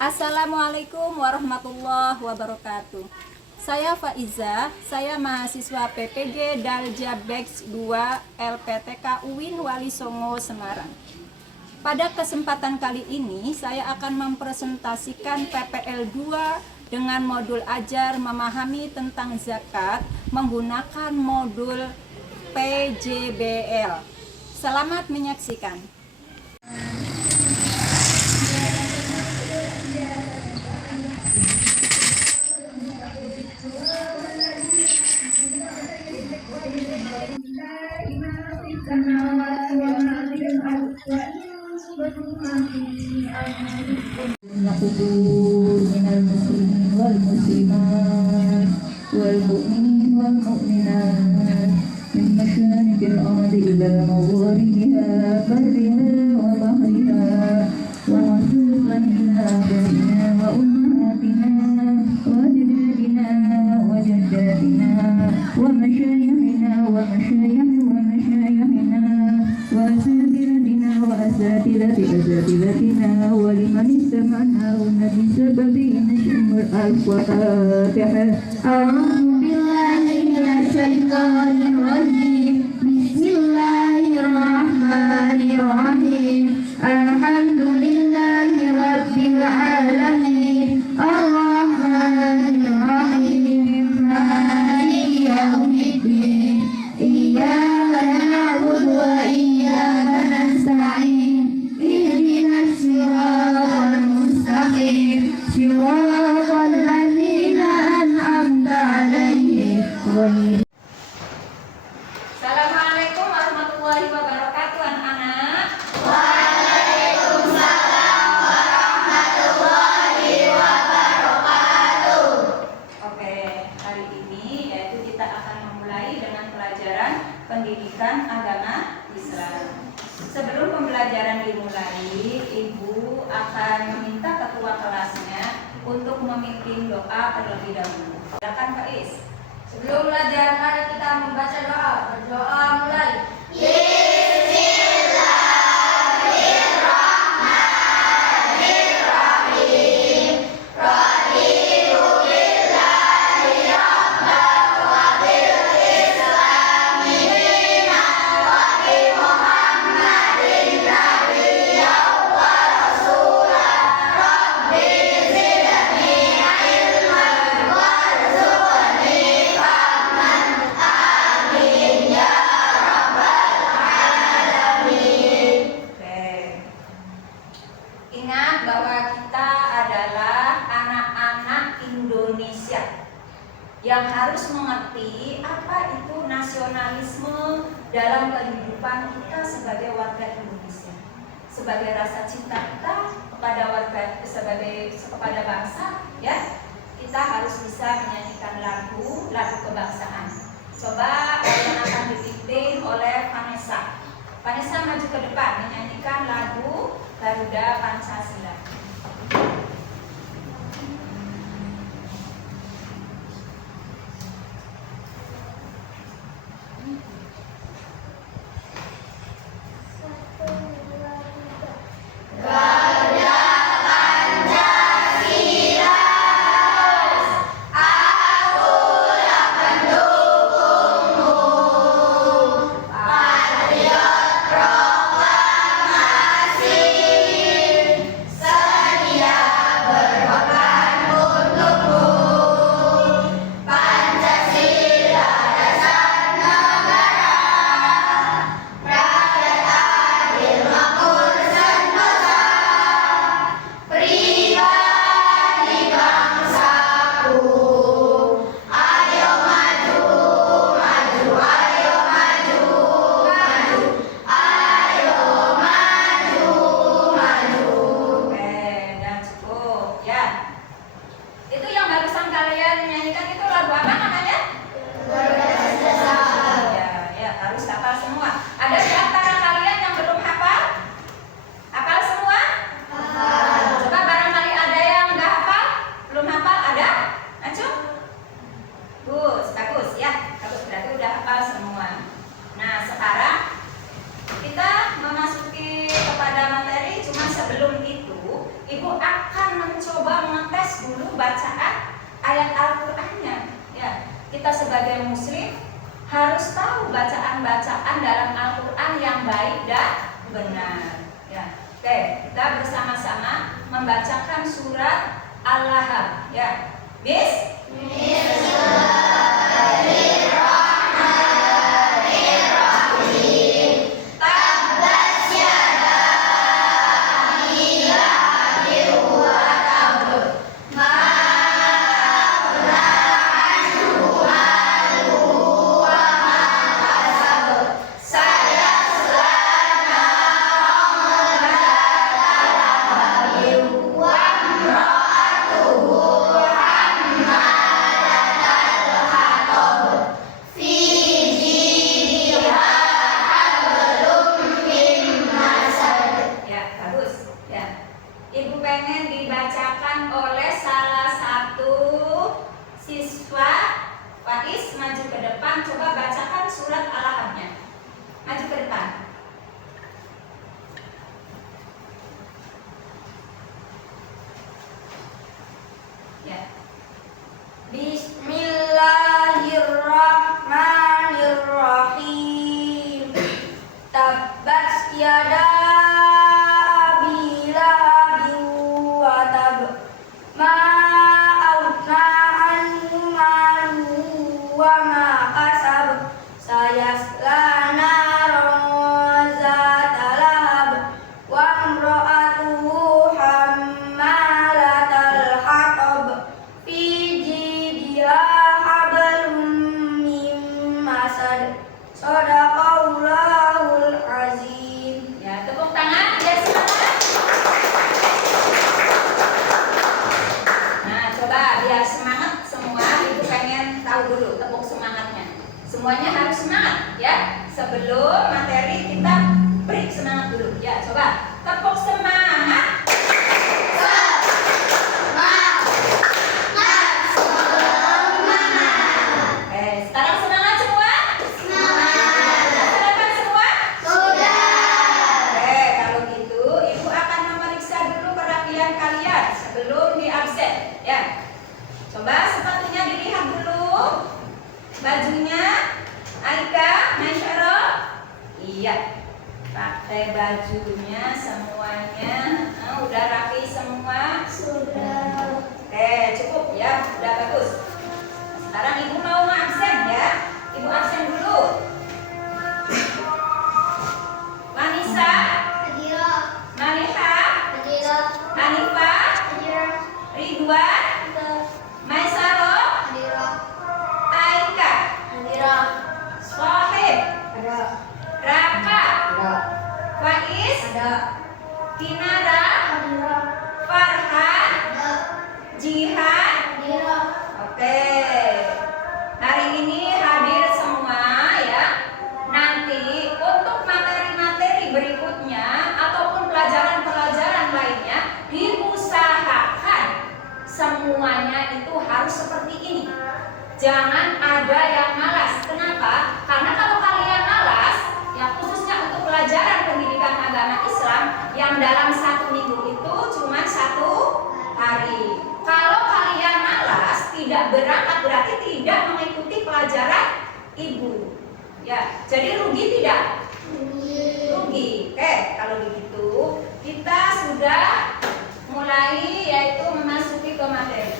Assalamualaikum warahmatullahi wabarakatuh. Saya Faiza, saya mahasiswa PPG Dalja Batch 2 LPTK UIN Wali Songo Semarang. Pada kesempatan kali ini saya akan mempresentasikan PPL 2 dengan modul ajar memahami tentang zakat menggunakan modul PJBL. Selamat menyaksikan. minal muslimin wal muslimat wal mu'minin wal mu'minat min masyariqil ardi ila magharibiha barriha wa bahriha wa masufan ila abaina wa ummahatina wa ajdadina wa jaddatina wa masyayikhina wa masyayikhina wa asatidatina wa asatidatina wa liman istama'na bisababi nashmur al-Fatihah. A'udzu billahi minasy syaithanir rajim. Bismillahirrahmanirrahim. Alhamdulillahi rabbil alamin. Ar-rahmanir rahim. Maliki yaumiddin. Iyyaka na'budu wa iyyaka nasta'in. Ihdinas siratal mustaqim. Siratal ladzina an'amta 'alaihim. Assalamualaikum warahmatullahi wabarakatuh, anak-anak. Oke, hari ini yaitu kita akan memulai dengan pelajaran pendidikan agama Islam. Sebelum pembelajaran dimulai, Ibu akan meminta ketua kelasnya untuk memimpin doa terlebih dahulu. Silakan Pak Is. Sebelum belajar, mari kita membaca doa. Berdoa mulai. Ingat bahwa kita adalah anak-anak Indonesia yang harus mengerti apa itu nasionalisme dalam kehidupan kita sebagai warga Indonesia, sebagai rasa cinta kita kepada kepada bangsa, ya. Kita harus bisa menyanyikan lagu kebangsaan. Coba yang akan dipimpin oleh Vanessa. Vanessa maju ke depan menyanyikan lagu Garuda Pancasila. Proklamasi dulu bacaan ayat Al-Qur'annya. Ya, kita sebagai muslim harus tahu bacaan-bacaan dalam Al-Qur'an yang baik dan benar. Ya. Oke, kita bersama-sama membacakan surat Al-Lahab. Ya. Ya, bagus. Ya. Ibu pengen dibacakan oleh salah satu siswa. Faiz, maju ke depan, coba bacakan surat Al-Lahabnya. Maju ke depan. Ya. Bismillahirrahmanirrahim. Tabbas yada abi lahabin wa tab. Ma aghna anhu maluhu wa ma kasab. Sayasla naran zata lahab. Wa imra'atuhu hammalatal hatab. Fi jidiha hablum min masad. Shadaqallahul azim. Ya, tepuk tangan biar semangat. Nah, coba biar semangat semua, ibu pengen tahu dulu tepuk semangatnya. Semuanya harus semangat ya. Sebelum materi kita break semangat dulu. Ya, coba tepuk semangat. Sekarang semangat semua? Silakan semua? Kalau gitu ibu akan memeriksa dulu kerapian kalian sebelum di absen ya. Coba sepatunya dilihat dulu. Bajunya Aika, Masyaro. Iya. Pakai bajunya semuanya. Udah rapi semua? Sudah. Oke, cukup ya. Udah bagus. Sekarang ibu mau absen ya. Ibu absen dulu. Manisa, Maliha, Hanifa, Ridwan, Maisaro, Aika, Sohib, Raka, Faiz, Kinara, Farhan, Jihan. Oke. Hari ini hadir semua ya. Nanti untuk materi-materi berikutnya ataupun pelajaran-pelajaran lainnya diusahakan semuanya itu harus seperti ini. Jangan ada yang malas. Kenapa? Karena kalau kalian malas, ya khususnya untuk pelajaran pendidikan agama Islam yang dalam 1 minggu itu cuma 1 hari. Kalau kalian malas, tidak berangkat berarti tidak mengikuti pelajaran ibu. Ya, jadi rugi tidak? Rugi. Oke, kalau begitu kita sudah mulai yaitu memasuki ke materi.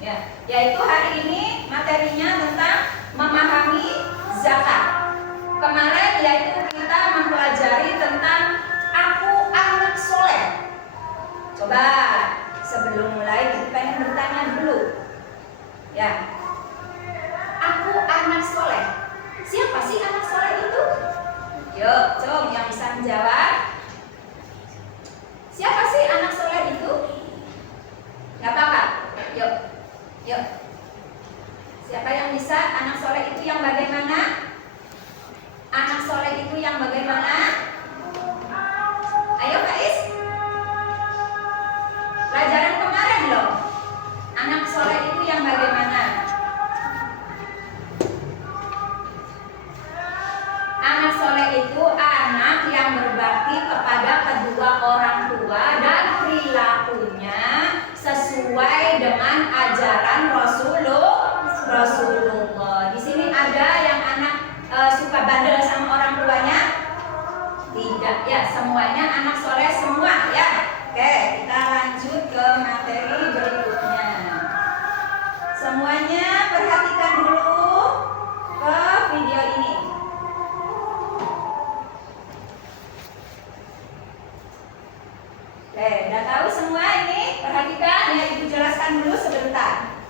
Ya, yaitu hari ini materinya tentang memahami zakat. Kemarin yaitu kita mempelajari tentang aku anak soleh. Coba sebelum mulai kita pengen bertanya dulu. Ya. Aku anak soleh. Siapa sih anak soleh itu? Yuk, coba yang bisa menjawab. Siapa sih anak soleh itu? Gak apa-apa. Yuk. Yuk. Siapa yang bisa? Anak soleh itu yang bagaimana? Anak soleh itu yang bagaimana? Ayo Faiz. Pelajaran kemarin loh. Anak soleh itu yang bagaimana? Anak soleh itu anak yang berbakti semuanya anak soleh semua ya. Oke, kita lanjut ke materi berikutnya. Semuanya perhatikan dulu ke video ini. Oke, udah tahu semua ini? Perhatikan ya, Ibu jelaskan dulu sebentar.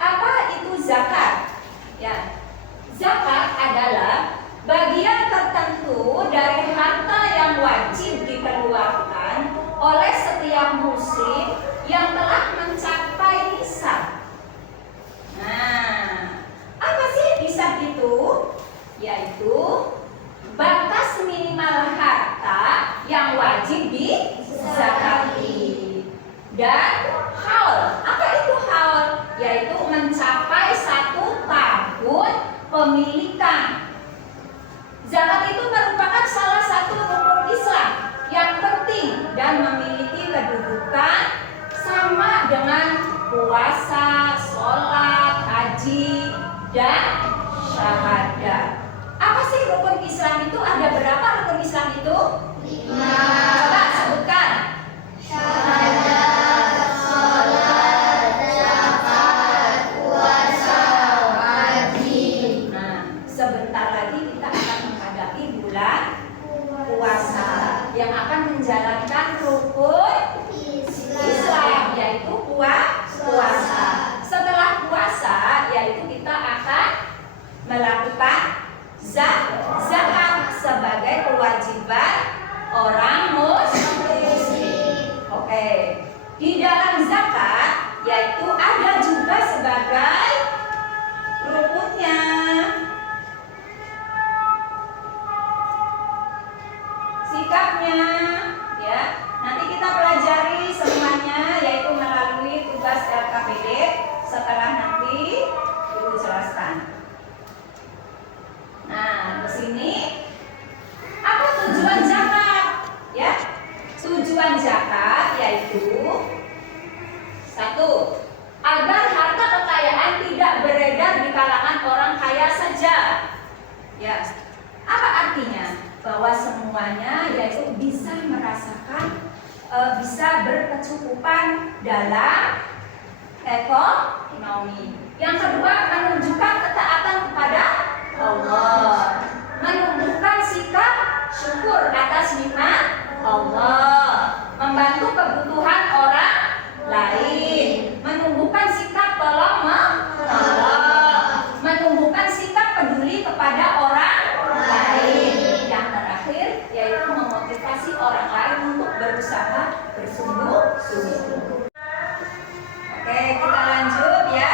Apa itu zakat? Ya, zakat adalah bagian tertentu dari harta yang wajib dikeluarkan oleh setiap muslim yang telah mencapai nisab. Nah, apa sih nisab itu? Yaitu batas minimal harta yang wajib dizakati. Dan haul, apa itu haul? Yaitu mencapai 1 tahun pemilikan. Zakat itu merupakan salah satu rukun Islam yang penting dan memiliki kedudukan sama dengan puasa, sholat, haji, dan syahadat. Apa sih rukun Islam itu? Ada berapa rukun Islam itu? 5. Coba sebutkan. Syahadat, sholat, zakat, puasa, haji. Nah, sebentar lagi kita akan menghadapi bulan puasa yang akan menjalankan rukun Islam, yaitu puasa. Setelah puasa, yaitu kita akan melakukan zakat sebagai kewajiban orang muslim. Oke. Di dalam zakat, yaitu ada juga sebagai rukunnya. Sikapnya, ya. Nanti kita pelajari semuanya, yaitu melalui tugas LKPD setelah nanti Ibu jelaskan. Nah, di sini apa tujuan zakat? Ya, tujuan zakat yaitu 1. Agar harta kekayaan tidak beredar di kalangan orang kaya saja. Ya, apa artinya? Bahwa semuanya yaitu bisa merasakan, bisa berkecukupan dalam ekonomi. Yang kedua, menunjukkan ketaatan kepada Allah, menumbuhkan sikap syukur atas nikmat Allah, membantu kebutuhan orang lain, menumbuhkan sikap tolong menolong, menumbuhkan sikap peduli kepada orang lain. Yang terakhir yaitu memotivasi orang lain untuk berusaha bersungguh-sungguh. Oke, kita lanjut ya.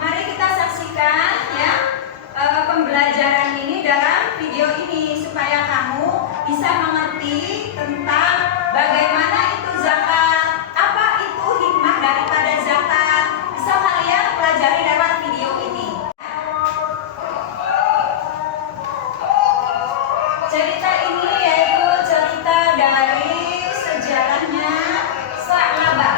Mari kita saksikan ya pembelajaran ini dalam video ini supaya kamu bisa mengerti tentang bagaimana itu zakat, apa itu hikmah daripada zakat. Bisa kalian pelajari lewat video ini. Cerita ini yaitu cerita dari sejarahnya Sa'labah.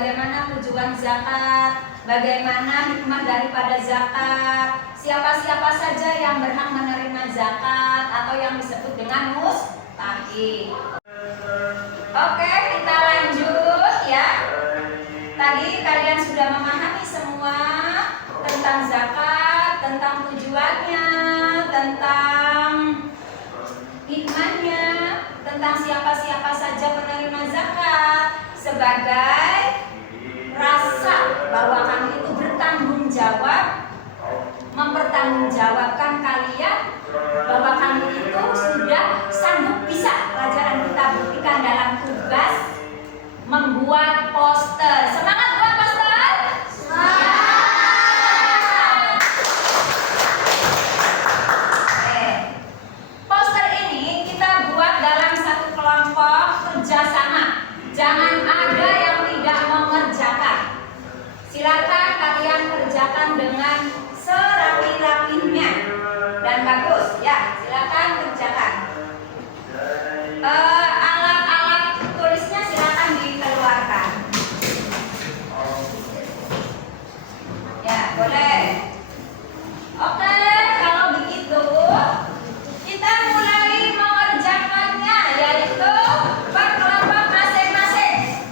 bagaimana tujuan zakat, bagaimana hikmah daripada zakat, siapa-siapa saja yang berhak menerima zakat atau yang disebut dengan mustahik. Oke, kita lanjut ya. Tadi kalian sudah memahami semua tentang zakat, tentang tujuannya, tentang hikmahnya, tentang siapa-siapa saja penerima zakat, sebagai rasa bahwa kami itu bertanggung jawab, mempertanggungjawabkan kalian bahwa kami itu sudah sanggup bisa pelajaran kita buktikan dalam tugas membuat poster. Semangat buat poster! Poster ini kita buat dalam satu kelompok kerjasama. Jangan ada yang tidak mengerjakan. Silakan kalian kerjakan dengan serapi-rapinya dan bagus. Ya, silakan kerjakan. Alat-alat tulisnya silakan dikeluarkan. Ya, boleh. Oke, kalau begitu kita mulai mengerjakannya, yaitu berkelompok masing-masing.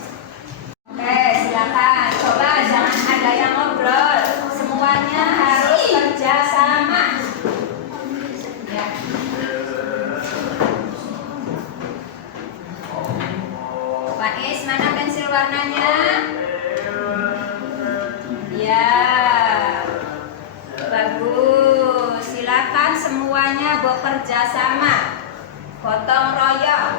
Oke, silakan. Coba jangan ada yang ngobrol. Semuanya harus kerjasama. Ya. Pak Is, mana pensil warnanya? Ya, bagus. Silakan semuanya bekerja sama, gotong royong.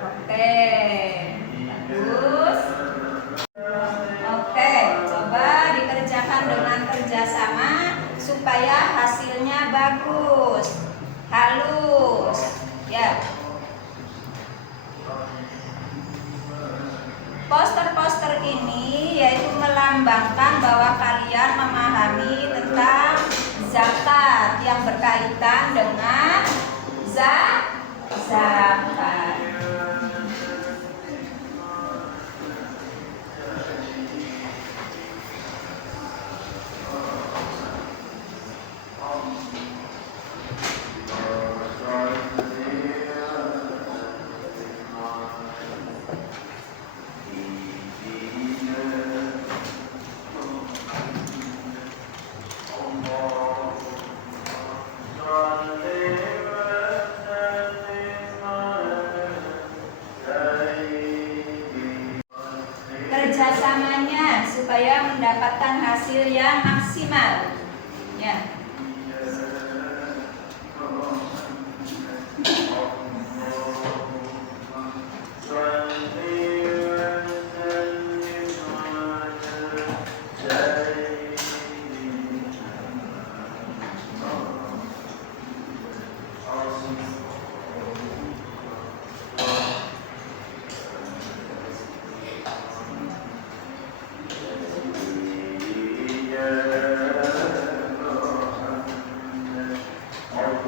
Oke, bagus. Oke, coba dikerjakan dengan kerjasama supaya hasilnya bagus, halus. Ya. Poster-poster ini yaitu melambangkan bahwa kalian memahami tentang zakat yang berkaitan dengan zakat. Kerjasamanya supaya mendapatkan hasil yang maksimal. Ya.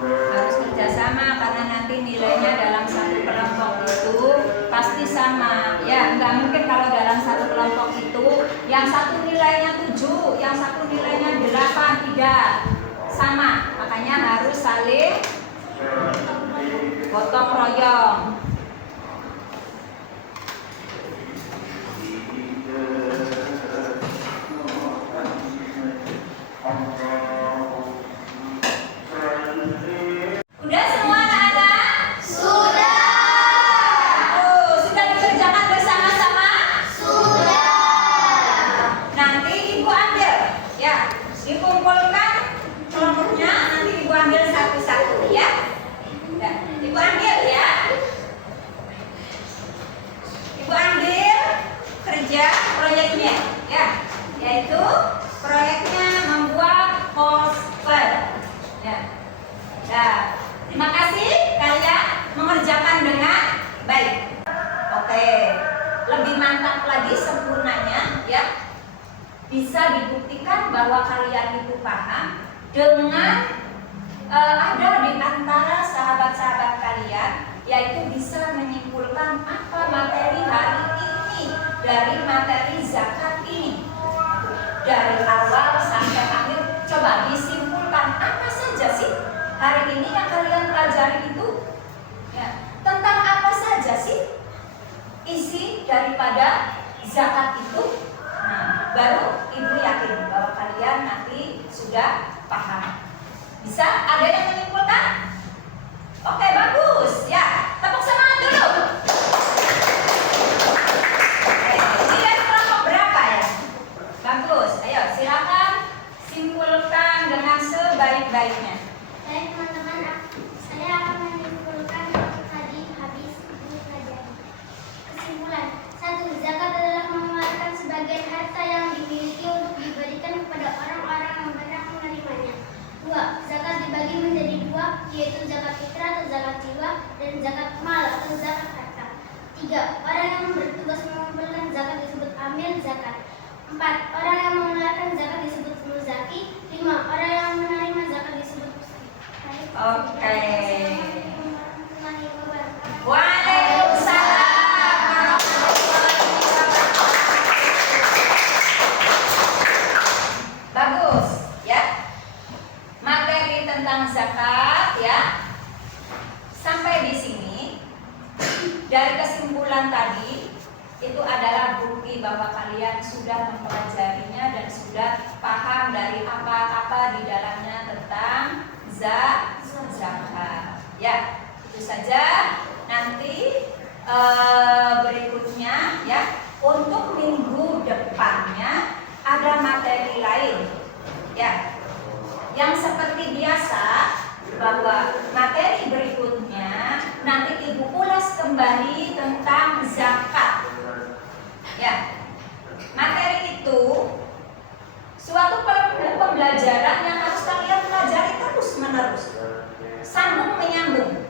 Harus kerjasama karena nanti nilainya dalam satu kelompok itu pasti sama. Ya, nggak mungkin kalau dalam satu kelompok itu yang satu nilainya 7, yang satu nilainya 8, tidak sama. Makanya harus saling gotong royong. Udah semua anak-anak? Sudah. Sudah dikerjakan bersama-sama? Sudah. Nanti ibu ambil, ya, dikumpulkan kelompoknya, nanti ibu ambil satu-satu, ya. Nah, ibu ambil, ya. Ibu ambil kerja proyeknya, ya, yaitu proyeknya membuat poster, ya. Nah, terima kasih kalian mengerjakan dengan baik. Oke, lebih mantap lagi sempurnanya, ya. Bisa dibuktikan bahwa kalian itu paham dengan ada di antara sahabat-sahabat kalian yaitu bisa menyimpulkan apa materi hari ini dari materi zakat ini? Dari awal sampai akhir, coba disimpulkan apa saja sih hari ini yang kalian pelajari itu? Ya, tentang apa saja sih isi daripada zakat itu? Nah, baru ibu yakin bahwa kalian nanti sudah paham. Bisa? Ada yang menyimpulkan? Oke, bagus. Ya, tepuk semangat dulu. Ini dari kelompok berapa ya? Bagus. Ayo, silakan simpulkan dengan sebaik-baiknya. Baik teman-teman, saya akan menyimpulkan tadi habis dipelajari. Kesimpulan, 1. Zakat adalah mengeluarkan sebagian harta yang dimiliki untuk diberikan kepada orang-orang yang berhak menerimanya. 2. Zakat dibagi menjadi 2, yaitu zakat fitrah atau zakat jiwa dan zakat mal atau zakat harta. 3. Orang yang bertugas mengumpulkan zakat disebut amil zakat. 4. Orang yang mengeluarkan zakat disebut muzaki. 5. Orang yang menerima zakat disebut muslim. Oke. Warahmatullahi wabarakatuh. Waalaikumsalam warahmatullahi wabarakatuh. Bagus, ya. Materi tentang zakat ya. Sampai di sini dari kesimpulan tadi itu adalah bukti bahwa kalian sudah mempelajarinya dan sudah paham dari apa-apa di dalamnya tentang zakat. Ya, itu saja. Nanti berikutnya ya, untuk minggu depannya ada materi lain. Ya, yang seperti biasa bahwa materi berikutnya nanti ibu ulas kembali tentang zakat. Ya, materi itu suatu pembelajaran yang harus kalian pelajari terus menerus, sambung menyambung.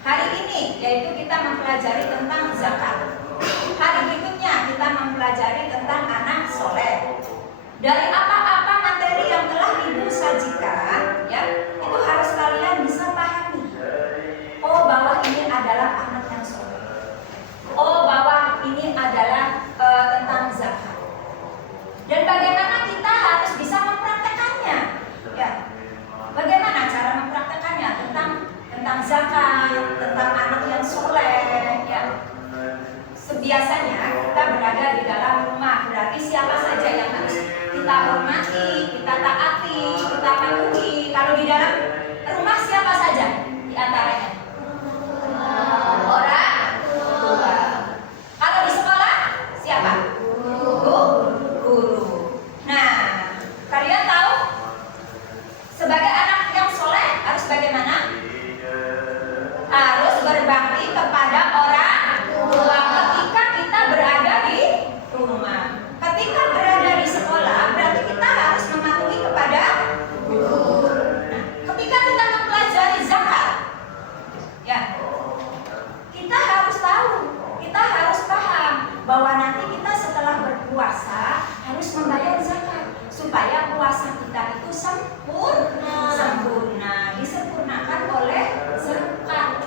Hari ini yaitu kita mempelajari tentang zakat. Hari berikutnya kita mempelajari tentang anak soleh. Dari apa-apa materi yang telah ibu sajikan, ya, itu harus kalian bisa pahami. Oh, bahwa ini adalah anak yang soleh. Oh, bahwa ini adalah tentang zakat. Dan bagaimana kita harus bisa mempraktekannya? Ya, bagaimana cara mempraktekannya tentang zakat, tentang anak yang soleh? Ya, sebiasanya kita berada di dalam rumah. Berarti siapa saja yang harus kita hormati, kita taati, kita patuhi? Kalau di dalam rumah siapa saja di antaranya? Orang tua. Kalau di sekolah siapa? Guru. Nah, kalian tahu sebagai anak yang soleh harus bagaimana? Harus berbakti kepada orang tua ketika kita berada di rumah. Ketika berada di sekolah berarti kita harus mematuhi kepada guru. Nah, ketika kita mempelajari zakat, ya, kita harus tahu, kita harus paham bahwa nanti kita setelah berpuasa harus membayar zakat supaya puasa kita itu sempurna, disempurnakan oleh zakat.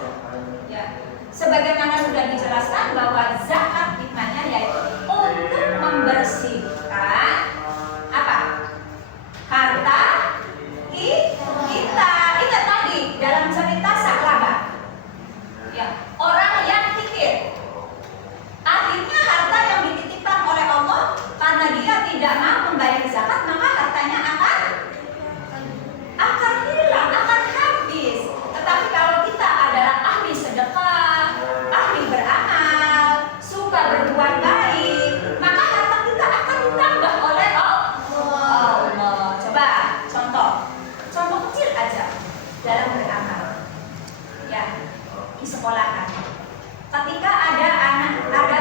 Ya, sebagaimana sudah dijelaskan bahwa zakat hikmahnya yaitu untuk membersihkan apa? Harta kita. Ingat tadi dalam cerita Saklaba. Ya, orang yang kikir. Akhirnya harta yang dititipkan oleh Allah karena dia tidak mau membayar zakat, maka hartanya akan hilang, akan habis. Tetapi kalau kita adalah ahli sedekah, ahli beramal, suka berbuat baik, maka harta kita akan ditambah oleh Allah. Coba contoh kecil aja dalam beramal. Ya, di sekolahan. Ketika ada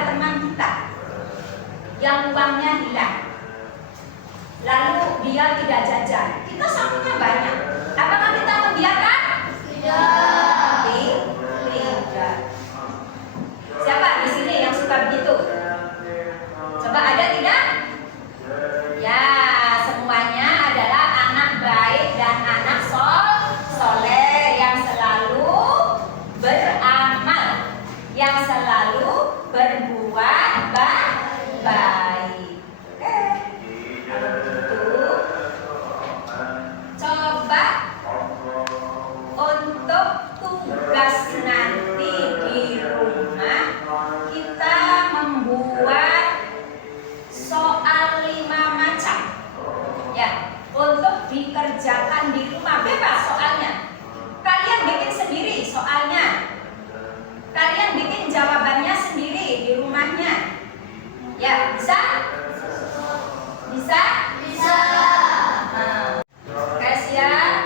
teman kita yang uangnya hilang, lalu dia tidak jajan, kita sakunya banyak. Apakah kita membiarkan? Tidak. Siapa di sini yang suka begitu? Coba ada tidak? Ya, semuanya adalah anak baik dan anak soleh. tugas nanti di rumah kita membuat soal 5 macam ya, untuk dikerjakan di rumah. Bebas soalnya, kalian bikin sendiri soalnya, kalian bikin jawabannya sendiri di rumahnya ya. Bisa? Bisa? Bisa. Guys ya.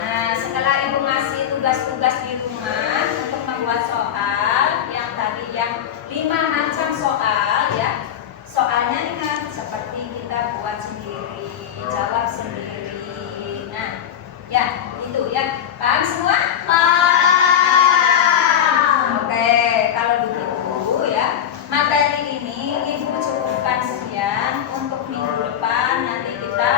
Nah, setelah ibu ngasih tugas-tugas di rumah untuk membuat soal yang tadi yang 5 macam soal ya. Soalnya ingat seperti kita buat sendiri, jawab sendiri. Nah, ya itu ya. Paham semua? Paham. Oke, kalau begitu ya, materi ini ibu cukupkan sekian. Untuk minggu depan nanti kita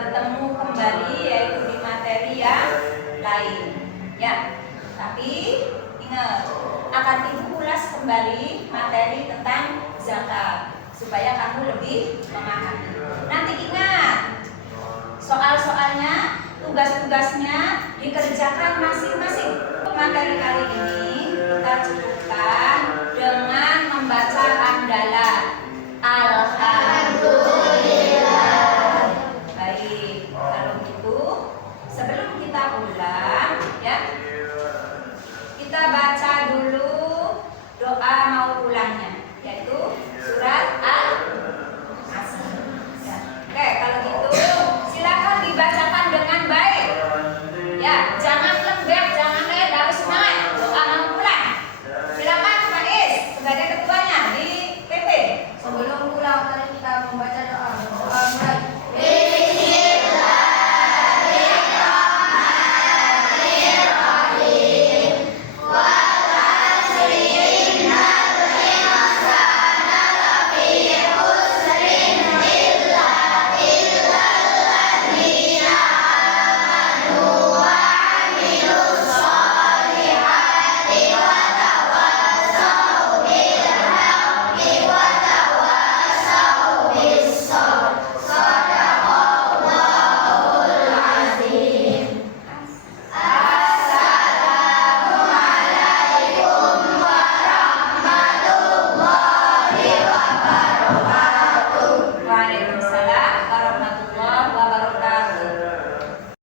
bertemu kembali yaitu di materi yang lain ya. Tapi ingat, akan ibu ulas kembali materi tentang zakat supaya kamu lebih memahami. Nanti ingat, soal-soalnya, tugas-tugasnya dikerjakan masing-masing. Untuk materi kali ini kita cukupkan dengan membaca hamdalah. Alhamdulillah. Baik, kalau begitu sebelum kita ulang ya, kita baca dulu doa mau ulangnya, yaitu surat Al-Asr. Ya. Oke, kalau gitu silakan dibacakan dengan baik. Ya, jangan lembek, jangan harus semangat. Doa mau ulang. Silakan Faiz sebagai ketuanya di PP. Sebelum pulang, mari kita membaca doa. Berdoa mulai. Assalamualaikum warahmatullahi wabarakatuh.